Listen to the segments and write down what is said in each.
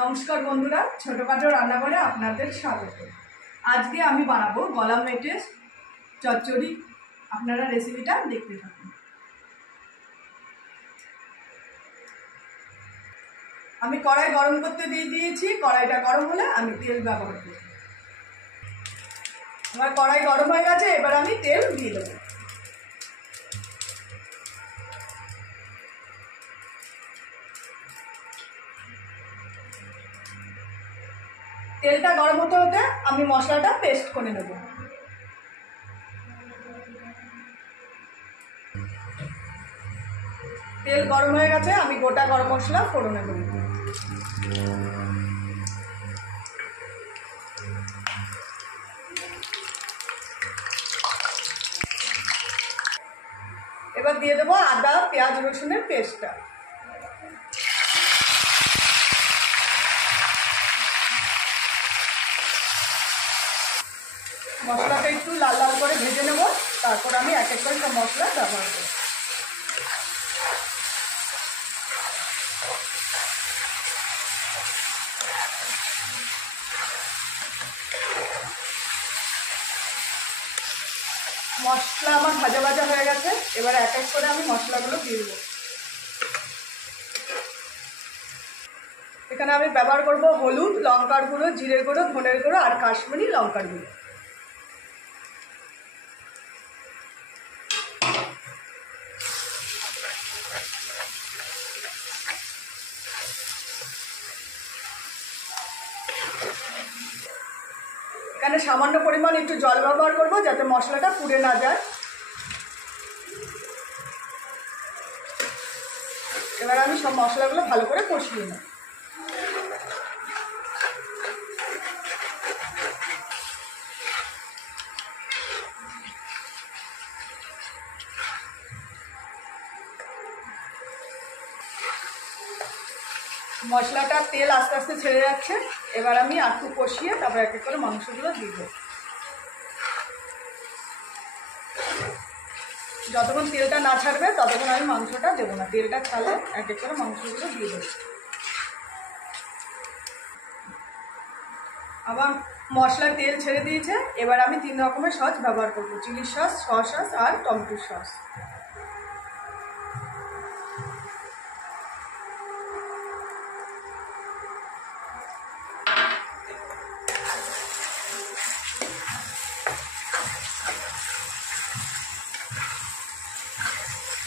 নমস্কার বন্ধুরা, ছোটখাটো রান্নাঘরে আপনাদের স্বাগত। আজকে আমি বানাবো গলা মেটের চচ্চড়ি। আপনারা রেসিপিটা দেখতে থাকুন। আমি কড়াই গরম করতে দিয়ে দিয়েছি। কড়াইটা গরম হলে আমি তেল ব্যবহার করব। আমার কড়াই গরম হয়ে গেছে, এবার আমি তেল দিয়ে দেবো। তেলটা গরম হতে হতে আমি মশলাটা পেস্ট করে নেব। তেল গরম হয়ে গেছে, আমি গোটা গরম মশলা ফোড়নে দেব। এবার দিয়ে দেবো আদা পেঁয়াজ রসুনের পেস্টটা। মশলাটা একটু লাল লাল করে ভেজে নেব, তারপর আমি এক এক করে সব মশলা ব্যবহার করব। মশলা আমার ভাজা ভাজা হয়ে গেছে, এবার এক এক করে আমি মশলাগুলো দিয়ে দেবো। এখানে আমি ব্যবহার করব হলুদ, লঙ্কার গুঁড়ো, জিরের গুঁড়ো, ধনের গুঁড়ো আর কাশ্মীরি লঙ্কার গুঁড়ো। এখানে সামান্য পরিমাণ একটু জল ব্যবহার করব, যাতে মশলাটা পুড়ে না যায়। এবার আমি সব মশলাগুলো ভালো করে কষিয়ে নেব। মশলাটা তেল আস্তে আস্তে ছেড়ে যাচ্ছে, এবার আমি একটু কষিয়ে তারপর এক এক করে মাংসগুলো দিয়ে দেবো। যতক্ষণ তেলটা না ছাড়বে ততক্ষণ আমি মাংসটা দেবো না, তেলটা ছাড়লে এক এক করে মাংসগুলো দিয়ে দেবো। আবার মশলার তেল ছেড়ে দিয়েছে, এবার আমি 3 রকমের সস ব্যবহার করবো: চিলি সস, সয়া সস আর টমেটো সস।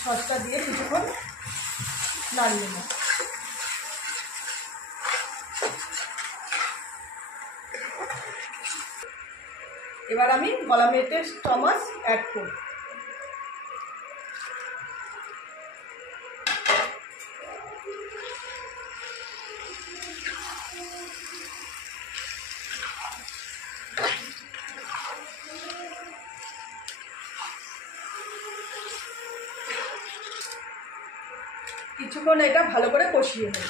সসটা দিয়ে কিছুক্ষণ নাড়িয়ে নেব। এবার আমি গলা মেটের চামচ অ্যাড করব। কিছুক্ষণ এটা ভালো করে কষিয়ে নেব।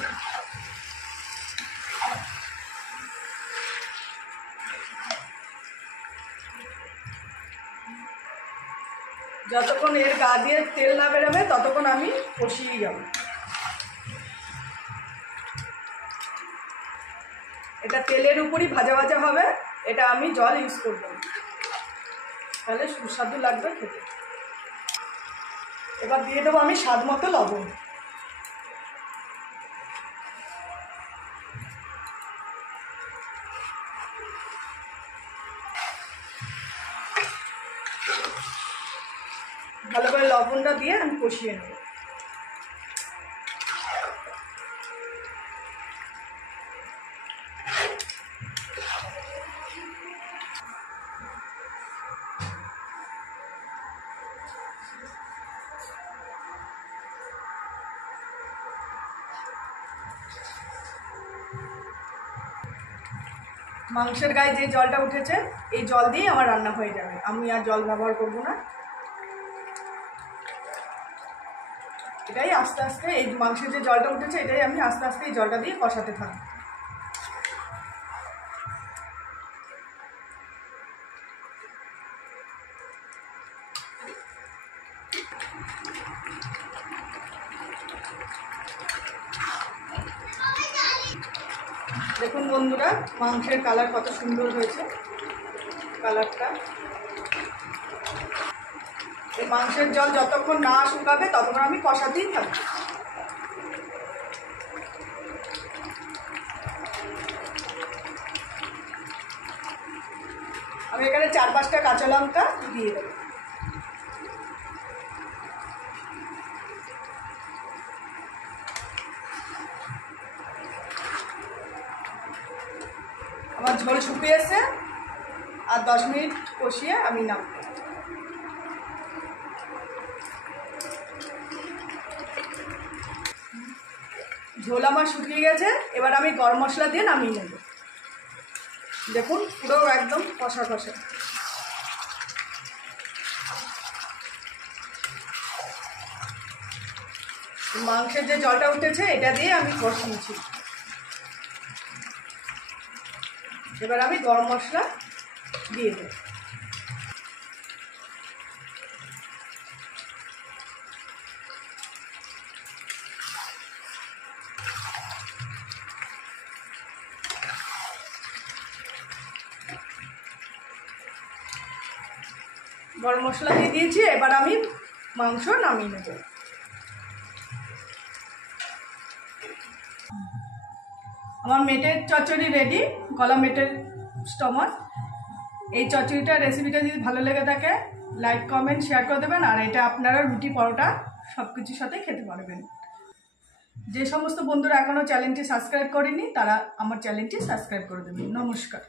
যতক্ষণ এর গা দিয়ে তেল না বেরোবে ততক্ষণ আমি কষিয়ে যাব। এটা তেলের উপরই ভাজা ভাজা হবে, এটা আমি জল ইউজ করব না, তাহলে সুস্বাদু লাগবে খেতে। এবার দিয়ে দেবো আমি স্বাদ মতো লবণ। ভালো করে লবণটা দিয়ে আমি কষিয়ে নেব। মাংসের গায়ে যে জলটা উঠেছে, এই জল দিয়ে আমার রান্না হয়ে যাবে, আমি আর জল ব্যবহার করব না। এটাই আস্তে আস্তে, এই মাংসের যে জলটা উঠেছে এটাই আমি আস্তে আস্তে এই জলটা দিয়ে কষাতে থাকবো। দেখুন বন্ধুরা, মাংসের কালার কত সুন্দর হয়েছে। কালারটা, এই মাংসের জল যতক্ষণ না শুকাবে ততক্ষণ আমি কষাতেই থাকবো। আমি এখানে 4-5টা কাঁচা লঙ্কা দিয়ে দেবো। আমার ঝোল শুকিয়ে এসে আর 10 মিনিট কষিয়ে আমি নামবো। ঝোল আমার শুকিয়ে গেছে, এবার আমি গরম মশলা দিয়ে নামিয়ে নেব। দেখুন পুরো একদম কষা কষা। মাংসের যে জলটা উঠেছে এটা দিয়ে আমি কষিয়েছি। এবার আমি গরম মশলা দিয়ে দেব। গরম মশলা দিয়ে দিয়েছি, এবার আমি মাংস নামিয়ে নেব। আমার মেটের চচ্চড়ি রেডি, গলা মেটের স্টমাক। এই চচ্চড়িটা রেসিপিটা যদি ভালো লেগে থাকে লাইক কমেন্ট শেয়ার করে দেবেন, আর এটা আপনারা রুটি পরোটা সব কিছুর সাথে খেতে পারবেন। যে সমস্ত বন্ধুরা এখনও চ্যানেলটি সাবস্ক্রাইব করেনি তারা আমার চ্যানেলটি সাবস্ক্রাইব করে দেবেন। নমস্কার।